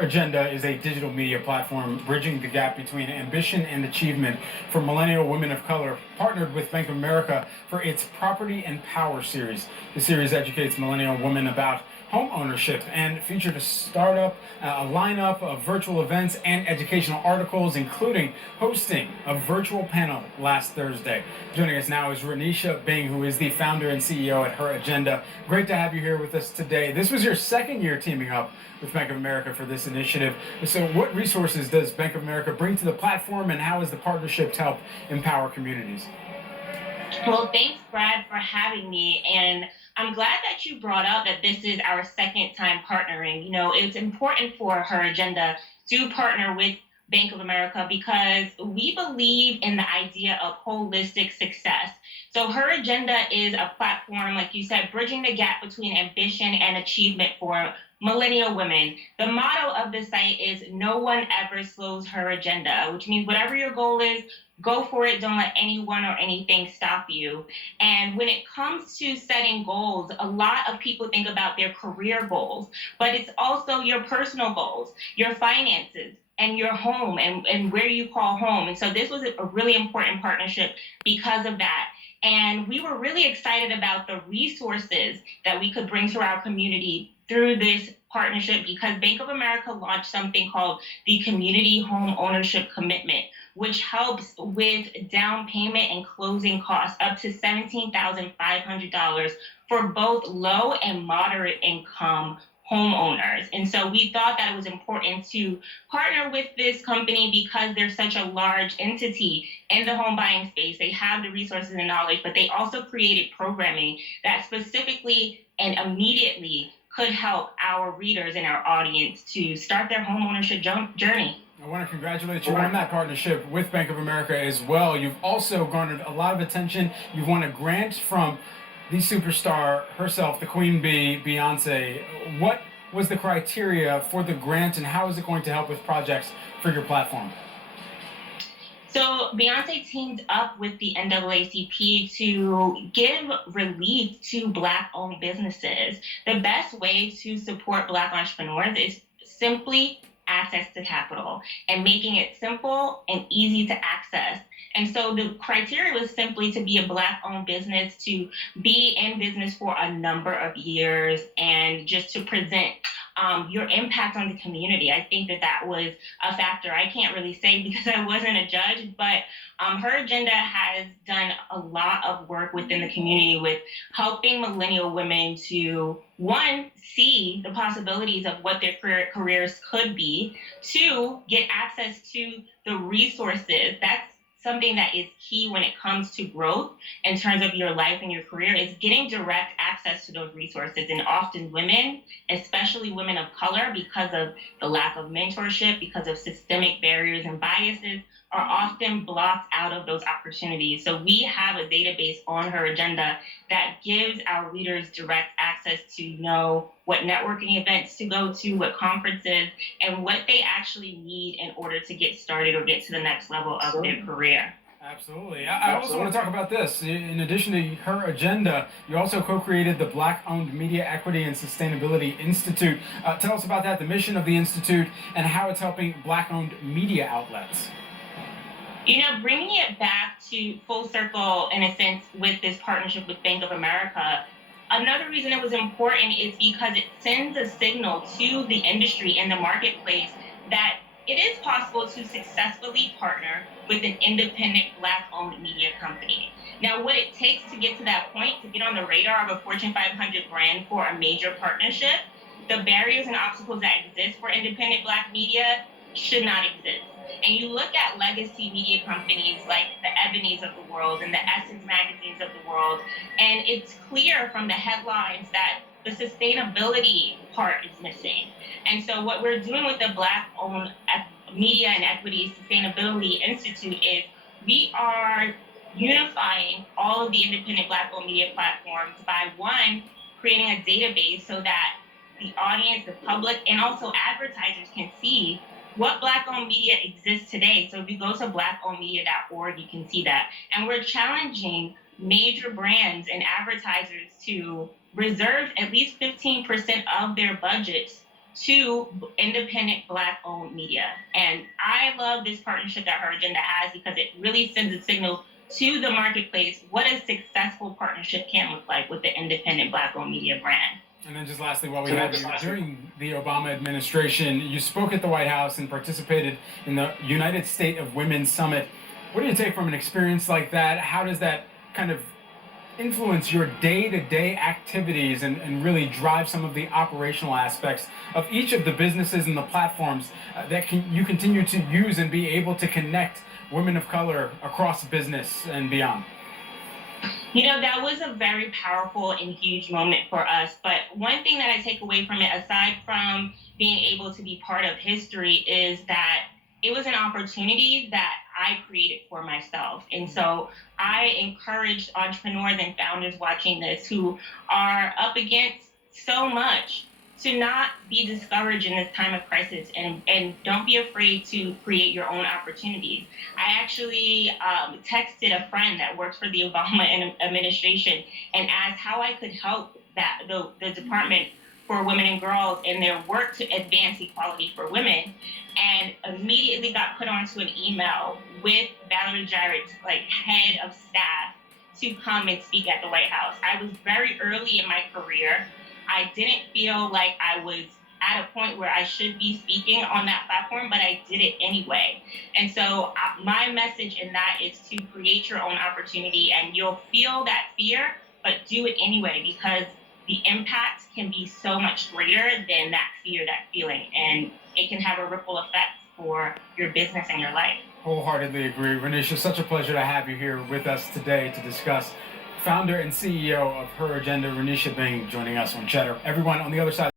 Her Agenda is a digital media platform bridging the gap between ambition and achievement for millennial women of color, partnered with Bank of America for its Property and Power series. The series educates millennial women about home ownership and featured a startup, a lineup of virtual events and educational articles, including hosting a virtual panel last Thursday. Joining us now is Rhonesha Byng, who is the founder and CEO at Her Agenda. Great to have you here with us today. This was your second year teaming up with Bank of America for this initiative. So what resources does Bank of America bring to the platform, and how has the partnership helped empower communities? Well, thanks, Brad, for having me. And I'm glad that you brought up that this is our second time partnering. It's important for Her Agenda to partner with Bank of America because we believe in the idea of holistic success. So Her Agenda is a platform, like you said, bridging the gap between ambition and achievement for millennial women. The motto of the site is "No one ever slows her agenda," which means whatever your goal is, go for it. Don't let anyone or anything stop you. And when it comes to setting goals, a lot of people think about their career goals, but it's also your personal goals, your finances, and your home and where you call home. And so this was a really important partnership because of that. And we were really excited about the resources that we could bring to our community through this partnership because Bank of America launched something called the Community Home Ownership Commitment, which helps with down payment and closing costs up to $17,500 for both low and moderate income homeowners. And so we thought that it was important to partner with this company because they're such a large entity in the home buying space. They have the resources and knowledge, but they also created programming that specifically and immediately could help our readers and our audience to start their home ownership journey. I want to congratulate you on that partnership with Bank of America as well. You've also garnered a lot of attention. You've won a grant from the superstar herself, the Queen Bee, Beyonce. What was the criteria for the grant, and how is it going to help with projects for your platform? So Beyonce teamed up with the NAACP to give relief to Black-owned businesses. The best way to support Black entrepreneurs is simply access to capital and making it simple and easy to access. And so the criteria was simply to be a Black-owned business, to be in business for a number of years, and just to present your impact on the community. I think that was a factor. I can't really say because I wasn't a judge, but Her Agenda has done a lot of work within the community with helping millennial women to, one, see the possibilities of what their careers could be, two, get access to the resources. That's something that is key when it comes to growth in terms of your life and your career, is getting direct access to those resources. And often women, especially women of color, because of the lack of mentorship, because of systemic barriers and biases, are often blocked out of those opportunities. So we have a database on Her Agenda that gives our readers direct access to know what networking events to go to, what conferences, and what they actually need in order to get started or get to the next level of their career. Absolutely. I also want to talk about this. In addition to Her Agenda, you also co-created the Black-Owned Media Equity and Sustainability Institute. Tell us about that, the mission of the Institute, and how it's helping Black-owned media outlets. Bringing it back to full circle, in a sense, with this partnership with Bank of America, another reason it was important is because it sends a signal to the industry and the marketplace that it is possible to successfully partner with an independent Black-owned media company. Now, what it takes to get to that point, to get on the radar of a Fortune 500 brand for a major partnership, the barriers and obstacles that exist for independent Black media should not exist. And you look at legacy media companies like the Ebonies of the world and the Essence magazines of the world, and it's clear from the headlines that the sustainability part is missing. And so what we're doing with the Black-owned Media and Equity Sustainability Institute is we are unifying all of the independent Black-owned media platforms by, one, creating a database so that the audience, the public, and also advertisers can see what Black-owned media exists today. So if you go to blackownedmedia.org, you can see that. And we're challenging major brands and advertisers to reserve at least 15% of their budgets to independent Black-owned media. And I love this partnership that Her Agenda has because it really sends a signal to the marketplace what a successful partnership can look like with the independent Black-owned media brand. And then just lastly, while we have you, during the Obama administration, you spoke at the White House and participated in the United State of Women Summit. What do you take from an experience like that? How does that kind of influence your day-to-day activities and really drive some of the operational aspects of each of the businesses and the platforms that you continue to use and be able to connect women of color across business and beyond? You know, that was a very powerful and huge moment for us. But one thing that I take away from it, aside from being able to be part of history, is that it was an opportunity that I created for myself. And so I encourage entrepreneurs and founders watching this who are up against so much to not be discouraged in this time of crisis, and don't be afraid to create your own opportunities. I actually texted a friend that works for the Obama administration and asked how I could help the Department for Women and Girls in their work to advance equality for women, and immediately got put onto an email with Valerie Jarrett's like head of staff to come and speak at the White House. I was very early in my career. I didn't feel like I was at a point where I should be speaking on that platform, but I did it anyway. And so my message in that is to create your own opportunity, and you'll feel that fear, but do it anyway, because the impact can be so much greater than that fear, that feeling, and it can have a ripple effect for your business and your life. Wholeheartedly agree. Rhonesha, such a pleasure to have you here with us today to discuss. Founder and CEO of Her Agenda, Rhonesha Byng, joining us on Cheddar. Everyone on the other side.